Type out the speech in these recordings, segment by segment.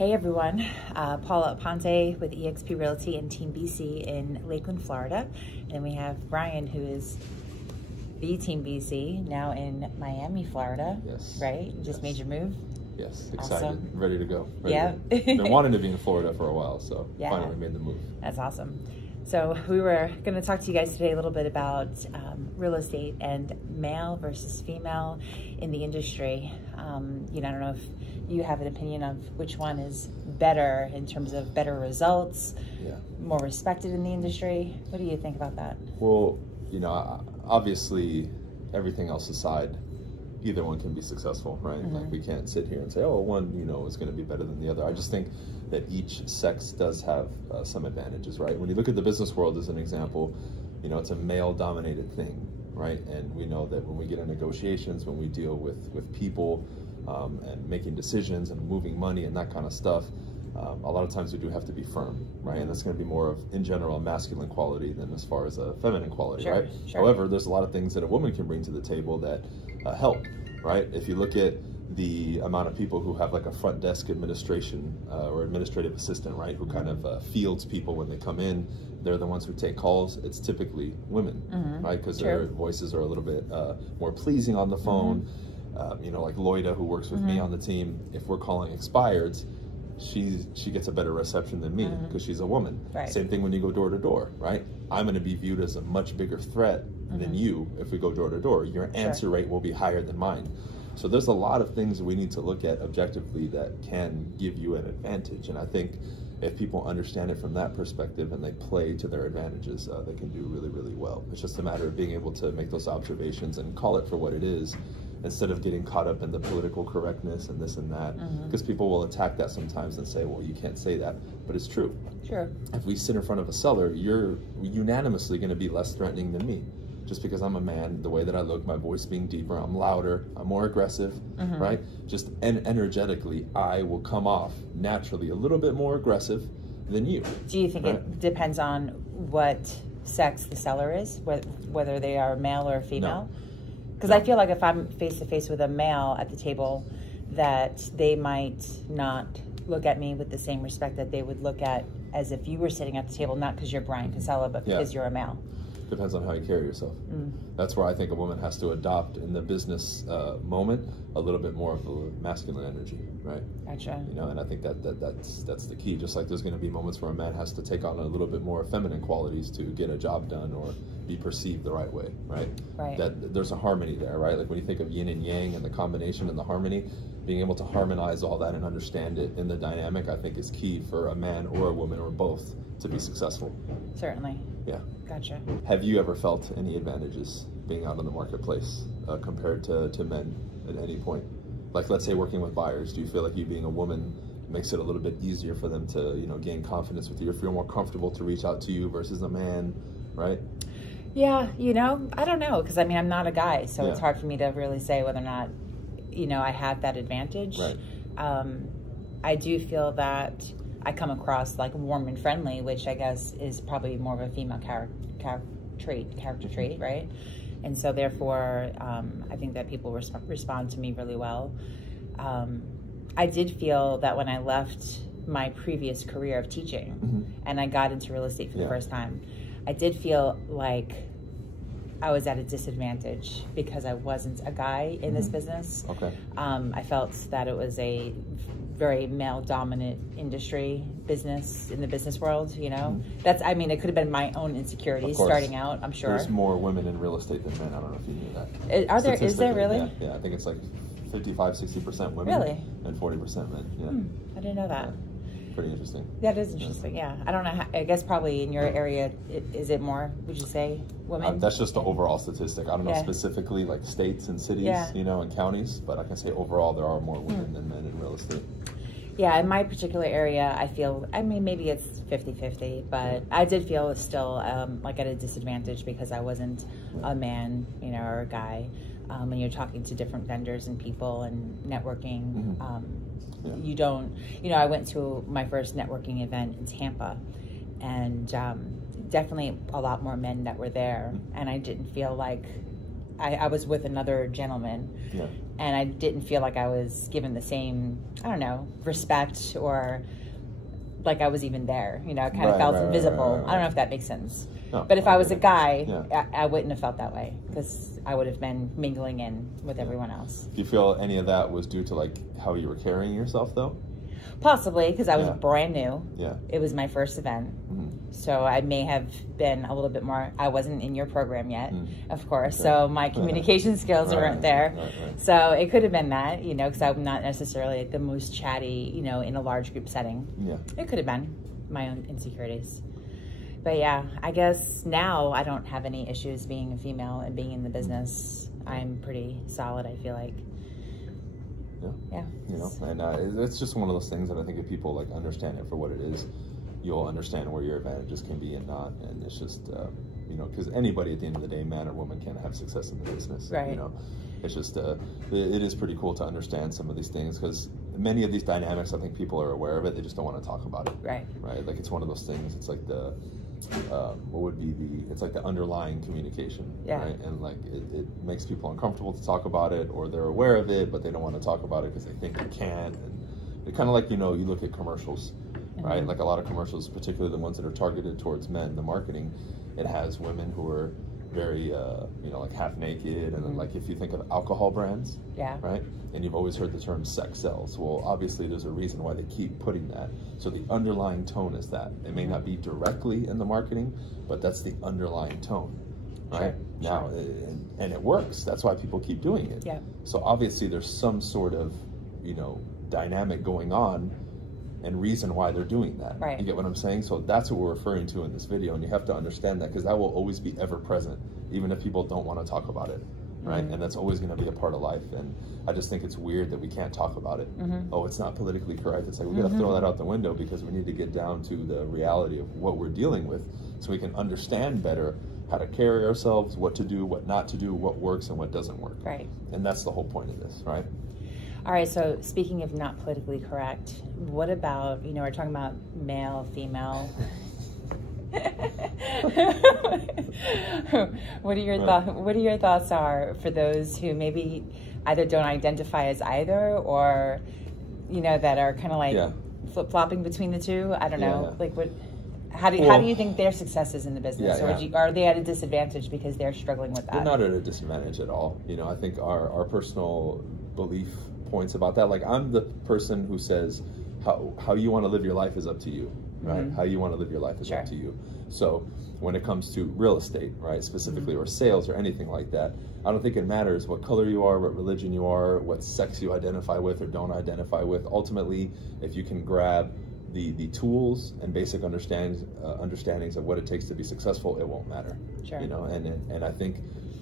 Hey everyone, Paula Aponte with eXp Realty and Team BC in Lakeland, Florida. And we have Brian, who is the Team BC, now in Miami, Florida. Yes. Right? You just made your move? Yes, excited, awesome. Ready to go. Been wanting to be in Florida for a while, so finally made the move. That's awesome. So we were going to talk to you guys today a little bit about real estate and male versus female in the industry. I don't know if you have an opinion of which one is better in terms of better results, more respected in the industry. What do you think about that? Well, obviously, everything else aside, either one can be successful, right? Mm-hmm. Like we can't sit here and say, oh, one, is going to be better than the other. I just think that each sex does have some advantages, right? When you look at the business world as an example, it's a male-dominated thing, right? And we know that when we get in negotiations, when we deal with people and making decisions and moving money and that kind of stuff, a lot of times we do have to be firm, right? And that's going to be more of, in general, a masculine quality than as far as a feminine quality, right? Sure. However, there's a lot of things that a woman can bring to the table that help, right? If you look at the amount of people who have like a front desk administration or administrative assistant, right, who kind of fields people when they come in, they're the ones who take calls. It's typically women, right? Because their voices are a little bit more pleasing on the phone. Like Loida, who works with me on the team, if we're calling expireds, she gets a better reception than me because she's a woman. Right. Same thing when you go door to door, right? I'm going to be viewed as a much bigger threat than you if we go door to door. Your answer rate will be higher than mine. So there's a lot of things that we need to look at objectively that can give you an advantage. And I think if people understand it from that perspective and they play to their advantages, they can do really, really well. It's just a matter of being able to make those observations and call it for what it is, instead of getting caught up in the political correctness and this and that, because people will attack that sometimes and say, well, you can't say that, but it's true. Sure. If we sit in front of a seller, you're unanimously going to be less threatening than me, just because I'm a man, the way that I look, my voice being deeper, I'm louder, I'm more aggressive, right? Just energetically, I will come off naturally a little bit more aggressive than you. Do you think it depends on what sex the seller is, whether they are male or female? No. Because I feel like if I'm face-to-face with a male at the table, that they might not look at me with the same respect that they would look at as if you were sitting at the table, not because you're Brian Casella, but because you're a male. Depends on how you carry yourself. That's where I think a woman has to adopt in the business moment a little bit more of a masculine energy, right? Gotcha. And I think that's the key. Just like there's going to be moments where a man has to take on a little bit more feminine qualities to get a job done or be perceived the right way, right? Right. That there's a harmony there, right? Like when you think of yin and yang and the combination and the harmony, being able to harmonize all that and understand it in the dynamic, I think is key for a man or a woman or both to be successful. Certainly. Yeah. Gotcha. Have you ever felt any advantages being out in the marketplace compared to men at any point? Like, let's say working with buyers, do you feel like you being a woman makes it a little bit easier for them to, gain confidence with you, or feel more comfortable to reach out to you versus a man, right? Yeah, I don't know, because I'm not a guy, so it's hard for me to really say whether or not, I have that advantage. Right. I do feel that I come across like warm and friendly, which I guess is probably more of a female character trait, right? And so therefore, I think that people respond to me really well. I did feel that when I left my previous career of teaching and I got into real estate for the first time, I did feel like I was at a disadvantage because I wasn't a guy in this business. Okay. I felt that it was a very male-dominant industry business in the business world, That's, it could have been my own insecurities starting out, I'm sure. There's more women in real estate than men. I don't know if you knew that. Is there really? Yeah, I think it's like 55-60% women. Really? And 40% men, yeah. I didn't know that. Yeah. Pretty interesting. That is interesting, yeah. I don't know, I guess probably in your area, is it more, would you say, women? That's just the overall statistic. I don't know specifically like states and cities, and counties, but I can say overall there are more women than men in real estate. Yeah, in my particular area, I feel, maybe it's 50-50, but I did feel still like at a disadvantage because I wasn't a man, or a guy. When you're talking to different vendors and people and networking, you don't, I went to my first networking event in Tampa, and definitely a lot more men that were there, and I didn't feel like I was with another gentleman, and I didn't feel like I was given the same, I don't know, respect, or like I was even there. You know, I kind of felt invisible. I don't know if that makes sense. No, but if I was a guy, I wouldn't have felt that way, because I would have been mingling in with everyone else. Do you feel any of that was due to like how you were carrying yourself, though? Possibly, because I was brand new. Yeah. It was my first event. So I may have been a little bit more, I wasn't in your program yet, of course. Okay. So my communication skills weren't there. So it could have been that, you know, because I'm not necessarily the most chatty, you know, in a large group setting. It could have been my own insecurities. But yeah, I guess now I don't have any issues being a female and being in the business. I'm pretty solid, I feel like. Yeah. You know, and it's just one of those things that I think if people like understand it for what it is, you'll understand where your advantages can be and not. And it's just, you know, because anybody at the end of the day, man or woman, can have success in the business. Right. You know, it's just, it is pretty cool to understand some of these things, because many of these dynamics, I think people are aware of it. They just don't want to talk about it. Right. Right. Like it's one of those things. It's like the, what would be it's like the underlying communication, right? And like it makes people uncomfortable to talk about it, or they're aware of it, but they don't want to talk about it because they think they can't. And it kind of like, you know, you look at commercials, right? Like a lot of commercials, particularly the ones that are targeted towards men, the marketing, it has women who are very, you know, like half naked. And then like if you think of alcohol brands, right? And you've always heard the term sex sells. Well, obviously there's a reason why they keep putting that. So the underlying tone is that. It may not be directly in the marketing, but that's the underlying tone, right? Now, and it works. That's why people keep doing it. So obviously there's some sort of, you know, dynamic going on and reason why they're doing that. You get what I'm saying? So that's what we're referring to in this video, and you have to understand that, because that will always be ever present, even if people don't want to talk about it, right? And that's always going to be a part of life. And I just think it's weird that we can't talk about it. Oh, it's not politically correct. It's like, we got to throw that out the window, because we need to get down to the reality of what we're dealing with, so we can understand better how to carry ourselves, what to do, what not to do, what works and what doesn't work. And that's the whole point of this, right? All right, so speaking of not politically correct, what about, you know, we're talking about male, female. What are your thoughts are for those who maybe either don't identify as either, or, you know, that are kind of like flip-flopping between the two? I don't know. Like what? How do you think their success is in the business, or are they at a disadvantage because they're struggling with that? They're not at a disadvantage at all. You know, I think our personal belief points about that. Like, I'm the person who says how you want to live your life is up to you, right? How you want to live your life is up to you. So when it comes to real estate, right, specifically, or sales or anything like that, I don't think it matters what color you are, what religion you are, what sex you identify with or don't identify with. Ultimately, if you can grab the tools and basic understandings of what it takes to be successful, it won't matter. You know, and I think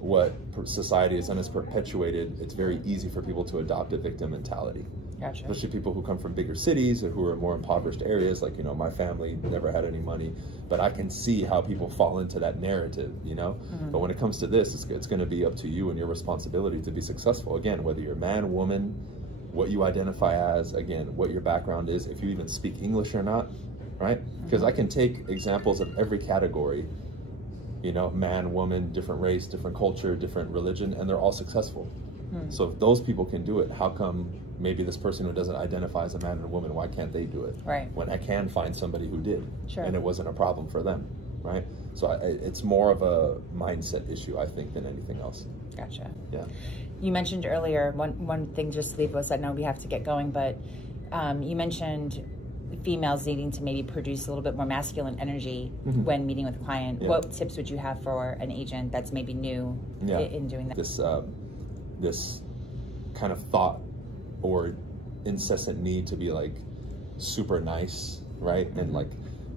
what society has done is perpetuated. It's very easy for people to adopt a victim mentality. Especially people who come from bigger cities or who are in more impoverished areas. Like, you know, my family never had any money, but I can see how people fall into that narrative, you know? But when it comes to this, it's going to be up to you and your responsibility to be successful. Again, whether you're man, woman, what you identify as, again, what your background is, if you even speak English or not, right? Because I can take examples of every category, you know, man, woman, different race, different culture, different religion, and they're all successful. So if those people can do it, how come maybe this person who doesn't identify as a man or a woman, why can't they do it? When I can find somebody who did, and it wasn't a problem for them, right? So it's more of a mindset issue, I think, than anything else. You mentioned earlier, one thing, just to leave us, I know we have to get going, but you mentioned females needing to maybe produce a little bit more masculine energy when meeting with a client. What tips would you have for an agent that's maybe new in doing that? This kind of thought or incessant need to be like super nice, right? And like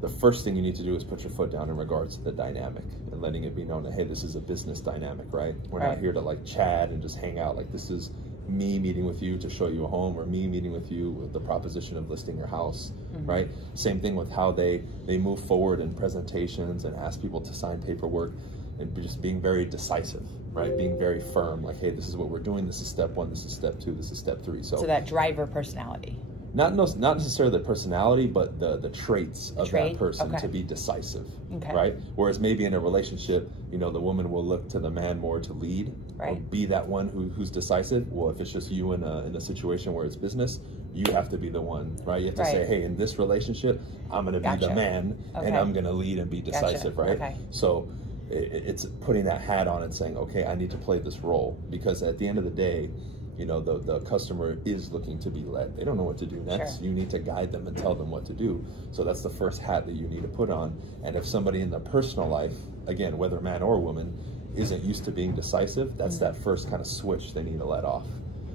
the first thing you need to do is put your foot down in regards to the dynamic and letting it be known that, hey, this is a business dynamic, right? We're not here to like chat and just hang out. Like, this is me meeting with you to show you a home, or me meeting with you with the proposition of listing your house, right? Same thing with how they move forward in presentations and ask people to sign paperwork, and just being very decisive, right? Being very firm, like, hey, this is what we're doing. This is step 1, this is step 2, this is step 3. So that driver personality. Not necessarily the personality, but the traits of that person to be decisive, right? Whereas maybe in a relationship, you know, the woman will look to the man more to lead, or be that one who's decisive. Well, if it's just you in a situation where it's business, you have to be the one, right? You have to say, hey, in this relationship, I'm going to be the man, and I'm going to lead and be decisive, right? So it's putting that hat on and saying, okay, I need to play this role, because at the end of the day, you know, the customer is looking to be led. They don't know what to do next. You need to guide them and tell them what to do. So that's the first hat that you need to put on. And if somebody in their personal life, again, whether man or woman, isn't used to being decisive, that's that first kind of switch they need to let off.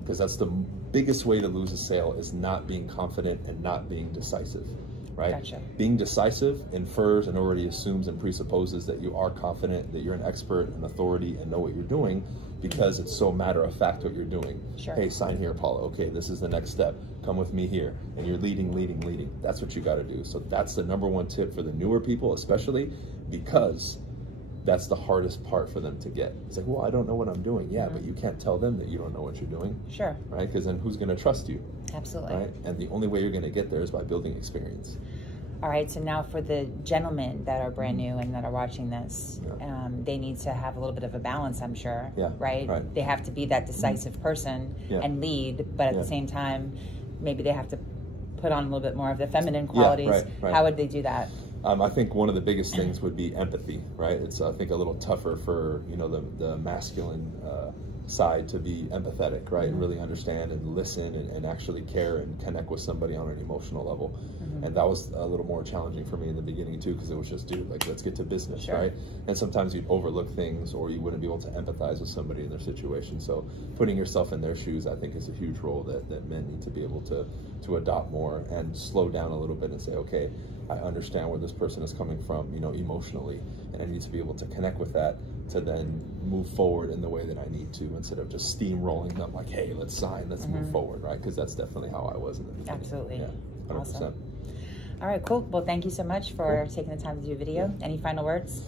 Because that's the biggest way to lose a sale, is not being confident and not being decisive, right? Being decisive infers and already assumes and presupposes that you are confident, that you're an expert, an authority, and know what you're doing, because it's so matter of fact what you're doing. Hey, sign here, Paula. Okay, this is the next step. Come with me here. And you're leading. That's what you got to do. So that's the #1 tip for the newer people, especially, because that's the hardest part for them to get. It's like, well, I don't know what I'm doing. Yeah, but you can't tell them that you don't know what you're doing. Right? Because then who's going to trust you? Absolutely. Right? And the only way you're going to get there is by building experience. All right, so now for the gentlemen that are brand new and that are watching this, they need to have a little bit of a balance, I'm sure, right? They have to be that decisive person and lead, but at the same time, maybe they have to put on a little bit more of the feminine qualities. How would they do that? I think one of the biggest things would be empathy, right? It's, I think, a little tougher for, you know, the masculine side to be empathetic, right? And really understand and listen and actually care and connect with somebody on an emotional level. And that was a little more challenging for me in the beginning too, because it was just, dude, like, let's get to business, right? And sometimes you'd overlook things, or you wouldn't be able to empathize with somebody in their situation. So putting yourself in their shoes, I think, is a huge role that men need to be able to adopt more, and slow down a little bit and say, okay, I understand where this person is coming from, you know, emotionally, and I need to be able to connect with that to then move forward in the way that I need to, instead of just steamrolling them like, hey, let's sign, let's move forward, right? Because that's definitely how I was in the beginning. Absolutely. Yeah, 100%. Awesome. All right, cool. Well, thank you so much for taking the time to do a video. Any final words?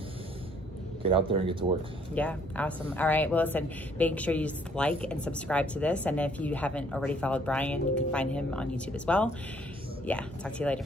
Get out there and get to work. Yeah, awesome. All right, well, listen, make sure you like and subscribe to this. And if you haven't already followed Brian, you can find him on YouTube as well. Yeah, talk to you later.